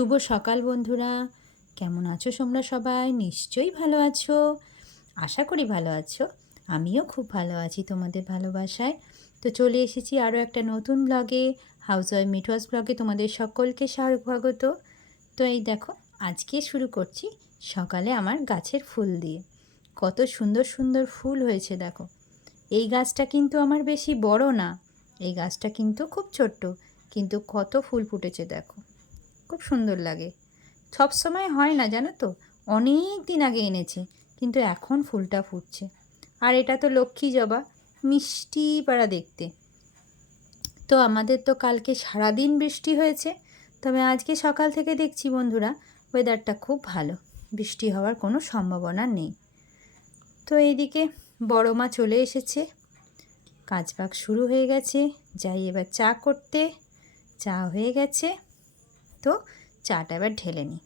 শুভ সকাল বন্ধুরা, কেমন আছো তোমরা সবাই? নিশ্চয়ই ভালো আছো। আশা করি ভালো আছো। আমিও খুব ভালো আছি তোমাদের ভালোবাসায়। তো চলে এসেছি আরও একটা নতুন ব্লগে, হাউসওয়াইফ মিঠুয়াস ব্লগে তোমাদের সকলকে স্বাগত। তো এই দেখো, আজকে শুরু করছি সকালে আমার গাছের ফুল দিয়ে। কত সুন্দর সুন্দর ফুল হয়েছে দেখো। এই গাছটা কিন্তু আমার বেশি বড় না, এই গাছটা কিন্তু খুব ছোট্ট, কিন্তু কত ফুল ফুটেছে দেখো, খুব সুন্দর লাগে। সব সময় হয় না জানো তো, অনেক দিন আগে এনেছে, কিন্তু এখন ফুলটা ফুটছে। আর এটা তো লক্ষ্মী জবা, মিষ্টি পাড়া দেখতে। তো আমাদের তো কালকে সারাদিন বৃষ্টি হয়েছে, তবে আজকে সকাল থেকে দেখছি বন্ধুরা ওয়েদারটা খুব ভালো, বৃষ্টি হওয়ার কোনো সম্ভাবনা নেই। তো এইদিকে বড় মা চলে এসেছে, কাজবাজ শুরু হয়ে গেছে। যাই এবার চা করতে। চা হয়ে গেছে, তো চাটা এবার ঢেলে নিই।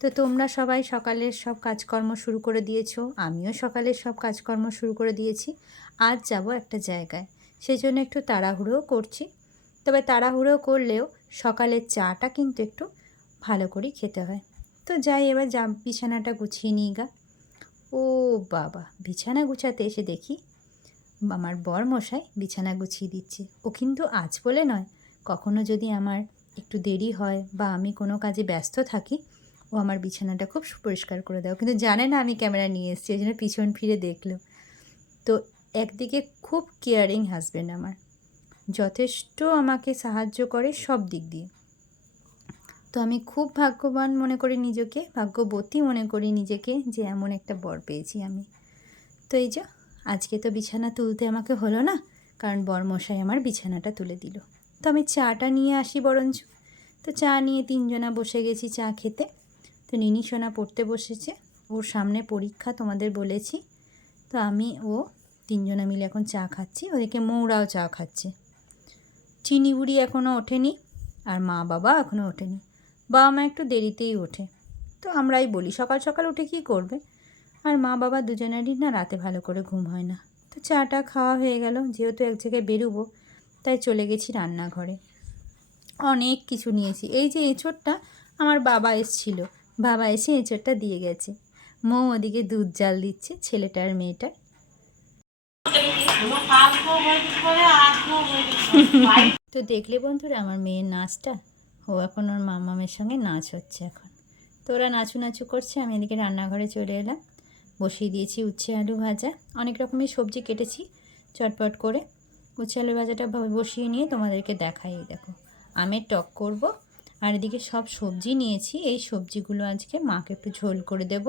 তো তোমরা সবাই সকালের সব কাজকর্ম শুরু করে দিয়েছো, আমিও সকালের সব কাজকর্ম শুরু করে দিয়েছি। আজ যাব একটা জায়গায়, সেই জন্য একটু তাড়াহুড়োও করছি। তবে তাড়াহুড়ো করলেও সকালের চাটা কিন্তু একটু ভালো করেই খেতে হয়। তো যাই এবার বিছানাটা গুছিয়ে নিই গা। ও বাবা, বিছানা গুছাতে এসে দেখি আমার বর মশাই বিছানা গুছিয়ে দিচ্ছে। ও কিন্তু আজ বলে নয়, কখনো যদি আমার একটু দেরি হয় বা আমি কোনো কাজে ব্যস্ত থাকি, ও আমার বিছানাটা খুব পরিষ্কার করে দেয়। কিন্তু জানে না আমি ক্যামেরা নিয়ে এসেছি, ওই জন্য পিছন ফিরে দেখলো। তো একদিকে খুব কেয়ারিং হাজব্যান্ড আমার, যথেষ্ট আমাকে সাহায্য করে সব দিক দিয়ে। তো আমি খুব ভাগ্যবান মনে করি নিজেকে, ভাগ্যবতী মনে করি নিজেকে, যে এমন একটা বর পেয়েছি আমি। তো এই যে আজকে তো বিছানা তুলতে আমাকে হলো না, কারণ বরমশাই আমার বিছানাটা তুলে দিল। তো আমি চাটা নিয়ে আসি বরঞ্চ। তো চা নিয়ে তিনজনা বসে গেছি চা খেতে। তো নিনি সোনা পড়তে বসেছে, ওর সামনে পরীক্ষা তোমাদের বলেছি। তো আমি ও তিনজনা মিলে এখন চা খাচ্ছি, ওদিকে মৌরাও চা খাচ্ছে। চিনি বুড়ি এখনও ওঠেনি, আর মা বাবা এখনও ওঠেনি। বাবা মা একটু দেরিতেই ওঠে, তো আমরাই বলি সকাল সকাল উঠে কী করবে। আর মা বাবা দুজনেরই না রাতে ভালো করে ঘুম হয় না। তো চাটা খাওয়া হয়ে গেল, যেহেতু এক জায়গায় বেরোবো তাই চলে গেছি রান্নাঘরে। অনেক কিছু নিয়েছি। এই যে এঁচোড়টা আমার বাবা এসেছিল, বাবা এসে এঁচোড়টা দিয়ে গেছে। মৌ ওদিকে দুধ জাল দিচ্ছে ছেলেটার মেয়েটার। তো দেখলে বন্ধুরা আমার মেয়ের নাচটা, ও এখন ওর মামামের সঙ্গে নাচ হচ্ছে এখন। তো ওরা নাচু নাচু করছে, আমি এদিকে রান্নাঘরে চলে এলাম। বসিয়ে দিয়েছি উচ্ছে আলু ভাজা, অনেক রকমের সবজি কেটেছি চটপট করে। উচ্ছে আলু ভাজাটা বসিয়ে নিয়ে তোমাদেরকে দেখাই। দেখো আমের টক করব, আর এদিকে সব সবজি নিয়েছি। এই সবজিগুলো আজকে মাকে একটু ঝোল করে দেব,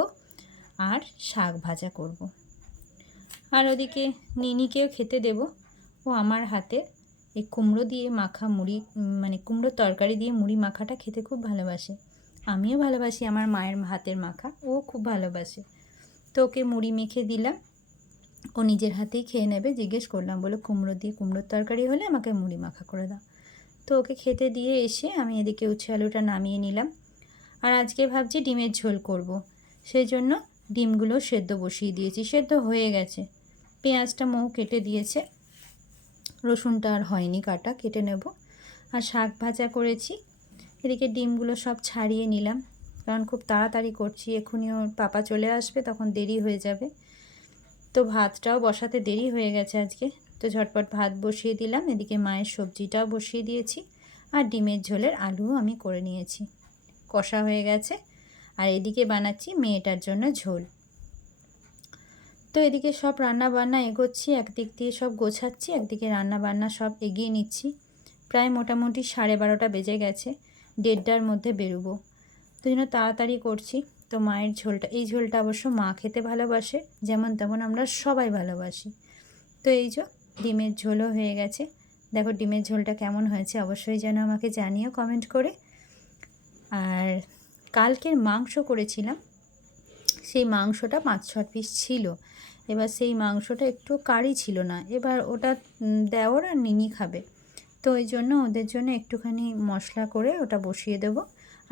আর শাক ভাজা করব। আর ওদিকে নিনিকেও খেতে দেব। ও আমার হাতে এই কুমড়ো দিয়ে মাখা মুড়ি, মানে কুমড়োর তরকারি দিয়ে মুড়ি মাখাটা খেতে খুব ভালোবাসে। আমিও ভালোবাসি আমার মায়ের হাতের মাখা, ও খুব ভালোবাসে। তো ওকে মুড়ি মেখে দিলাম, ও নিজের হাতেই খেয়ে নেবে। জিজ্ঞেস করলাম, বলে কুমড়ো দিয়ে কুমড়োর তরকারি হলে আমাকে মুড়ি মাখা করে দাও। তো ওকে খেতে দিয়ে এসে আমি এদিকে উচ্ছে আলুটা নামিয়ে নিলাম। আর আজকে ভাবছি ডিমের ঝোল করব, সেই জন্য ডিমগুলো সেদ্ধ বসিয়ে দিয়েছি, সেদ্ধ হয়ে গেছে। পেঁয়াজটা মৌ কেটে দিয়েছে, রসুনটা আর হয়নি কাটা, কেটে নেব। আর শাক ভাজা করেছি। এদিকে ডিমগুলো সব ছাড়িয়ে নিলাম, কারণ খুব তাড়াতাড়ি করছি, এক্ষুনি ওর পাপা চলে আসবে, তখন দেরি হয়ে যাবে। তো ভাতটাও বসাতে দেরি হয়ে গেছে আজকে, তো ঝটপট ভাত বসিয়ে দিলাম। এদিকে মায়ের সবজিটাও বসিয়ে দিয়েছি, আর ডিমের ঝোলের আলুও আমি করে নিয়েছি, কষা হয়ে গেছে। আর এদিকে বানাচ্ছি মেয়েটার জন্য ঝোল। তো এদিকে সব রান্না বান্না এগোচ্ছি, একদিক দিয়ে সব গোছাচ্ছি, একদিকে রান্না বান্না সব এগিয়ে নিচ্ছি। প্রায় মোটামুটি 12:30 বেজে গেছে, 1:30টার মধ্যে বেরোবো, তো জন্য তাড়াতাড়ি করছি। তো মায়ের ঝোলটা, এই ঝোলটা অবশ্য মা খেতে ভালোবাসে, যেমন তেমন আমরা সবাই ভালোবাসি। তো এই যে ডিমের ঝোলও হয়ে গেছে। দেখো ডিমের ঝোলটা কেমন হয়েছে অবশ্যই যেন আমাকে জানিও কমেন্ট করে। আর কালকের মাংস করেছিলাম, সেই মাংসটা 5-6 পিস ছিল। এবার সেই মাংসটা একটু কারি ছিল না, এবার ওটা দেওর আর নিনি খাবে, তো ওই জন্য ওদের জন্য একটুখানি মশলা করে ওটা বসিয়ে দেবো।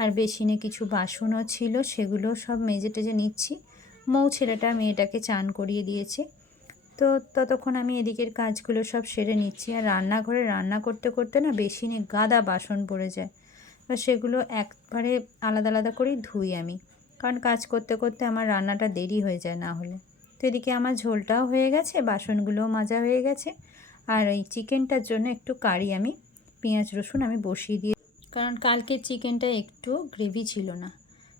আর বেসিনে কিছু বাসনও ছিল, সেগুলো সব মেজে টেজে নিচ্ছি। মৌ ছেলেটা মেয়েটাকে চান করিয়ে দিয়েছে, তো ততক্ষণ আমি এদিকের কাজগুলো সব সেরে নিচ্ছি। আর রান্নাঘরে রান্না করতে করতে না বেসিনে গাদা বাসন পড়ে যায়, বা সেগুলো একবারে আলাদা আলাদা করেই ধুই আমি, কারণ কাজ করতে করতে আমার রান্নাটা দেরি হয়ে যায় না হলে। তো এদিকে আমার ঝোলটাও হয়ে গেছে, বাসনগুলোও মাজা হয়ে গেছে। আর ওই চিকেনটার জন্য একটু কারি আমি পেঁয়াজ রসুন আমি বসিয়ে দিয়ে, কারণ কালকের চিকেনটা একটু গ্রেভি ছিল না।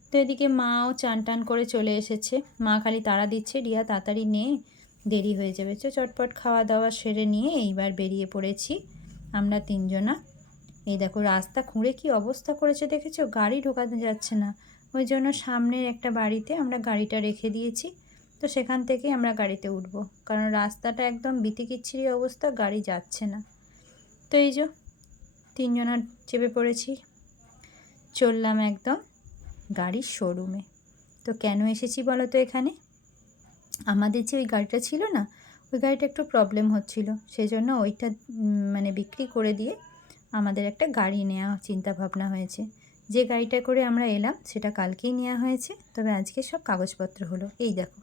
তো এদিকে মাও চান টান করে চলে এসেছে। মা খালি তাড়া দিচ্ছে, রিয়া তাড়াতাড়ি নে, দেরি হয়ে যাবে। তো চটপট খাওয়া দাওয়া সেরে নিয়ে এইবার বেরিয়ে পড়েছি আমরা তিনজনা। এই দেখো রাস্তা খুঁড়ে কি অবস্থা করেছে দেখেছো, গাড়ি ঢোকাতে যাচ্ছে না। ওই জন্য সামনের একটা বাড়িতে আমরা গাড়িটা রেখে দিয়েছি। তো সেখান থেকেই আমরা গাড়িতে উঠব, কারণ রাস্তাটা একদম বিতিকিচ্ছিরি অবস্থা, গাড়ি যাচ্ছে না। তো এই যে তিনজনা চেপে পড়েছি, চললাম একদম গাড়ির শোরুমে। তো কেন এসেছি বলো তো এখানে? আমাদের যে ওই গাড়িটা ছিল না, ওই গাড়িটা একটু প্রবলেম হচ্ছিল, সেই জন্য ওইটা মানে বিক্রি করে দিয়ে আমাদের একটা গাড়ি নেওয়া চিন্তা ভাবনা হয়েছে। যে গাড়িটা করে আমরা এলাম সেটা কালকেই নেওয়া হয়েছে, তবে আজকে সব কাগজপত্র হলো। এই দেখো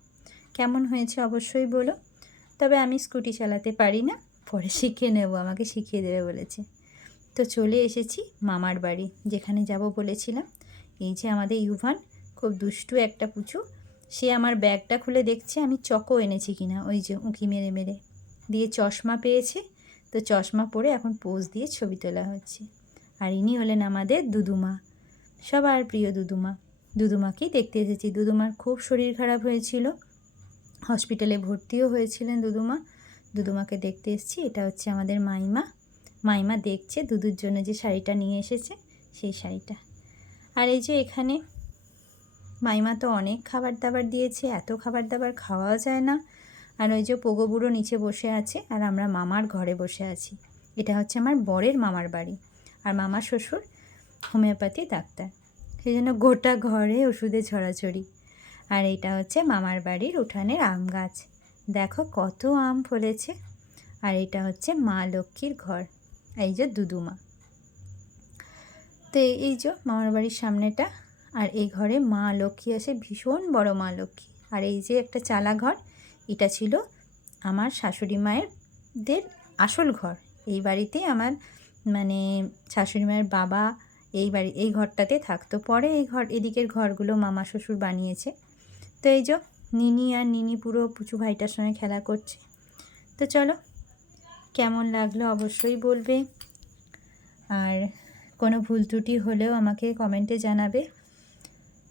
কেমন হয়েছে অবশ্যই বলো। তবে আমি স্কুটি চালাতে পারি না, পরে শিখে নেব, আমাকে শিখিয়ে দেবে বলেছে। তো চলে এসেছি মামার বাড়ি, যেখানে যাব বলেছিলাম। এই যে আমাদের ইউভান, খুব দুষ্টু একটা পুচু, সে আমার ব্যাগটা খুলে দেখছে আমি চকো এনেছি কিনা, ওই যে উঁকি মেরে মেরে দিয়ে চশমা পেয়েছে। তো চশমা পরে এখন পোজ দিয়ে ছবি তোলা হচ্ছে। আর ইনি হলেন আমাদের দুদুমা, সবার প্রিয় দুদুমা। দুদুমাকেই দেখতে এসেছি। দুদুমার খুব শরীর খারাপ হয়েছিল, হসপিটালে ভর্তিও হয়েছিলেন দুদুমা। দুদুমাকে দেখতে এসেছি। এটা হচ্ছে আমাদের মাইমা। মাইমা দেখছে দুদুর জন্য যে শাড়িটা নিয়ে এসেছে, সেই শাড়িটা। আর এই যে এখানে মাইমা তো অনেক খাবার দাবার দিয়েছে, এত খাবার দাবার খাওয়াও যায় না। আর ওই যে পোগো বুড়ো নিচে বসে আছে, আর আমরা মামার ঘরে বসে আছি। এটা হচ্ছে আমার বরের মামার বাড়ি, আর মামা শ্বশুর হোমিওপ্যাথি ডাক্তার, সেই জন্য গোটা ঘরে ওষুধে ছড়াছড়ি। আর এটা হচ্ছে মামার বাড়ির উঠানের আম গাছ, দেখো কত আম ফলেছে। আর এটা হচ্ছে মা লক্ষ্মীর ঘর, এই যে দুদুমা। তো এই যে মামার বাড়ির সামনেটা, আর এই ঘরে মা লক্ষ্মী আসে, ভীষণ বড় মা লক্ষ্মী। আর এই যে একটা চালা ঘর, এটা ছিল আমার শাশুড়ি মায়েরদের আসল ঘর। এই বাড়িতে আমার মানে শাশুড়ি মায়ের বাবা এই ঘরটাতে থাকতো। পরে এদিকের ঘরগুলো মামা শ্বশুর বানিয়েছে। তো এই যে নিনি আর নিনি পুরো পুচু ভাইটার সঙ্গে খেলা করছে। তো চলো, কেমন লাগলো অবশ্যই বলবে, আর কোনো ভুল ত্রুটি হলেও আমাকে কমেন্টে জানাবে।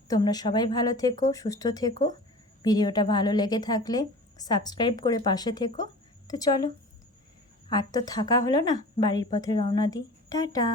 তোমরা সবাই ভালো থেকো, সুস্থ থেকো। ভিডিওটা ভালো লেগে থাকলে সাবস্ক্রাইব করে পাশে থেকো। তো চলো, আর তো থাকা হলো না, বাড়ির পথে রওনা দিই। টাটা।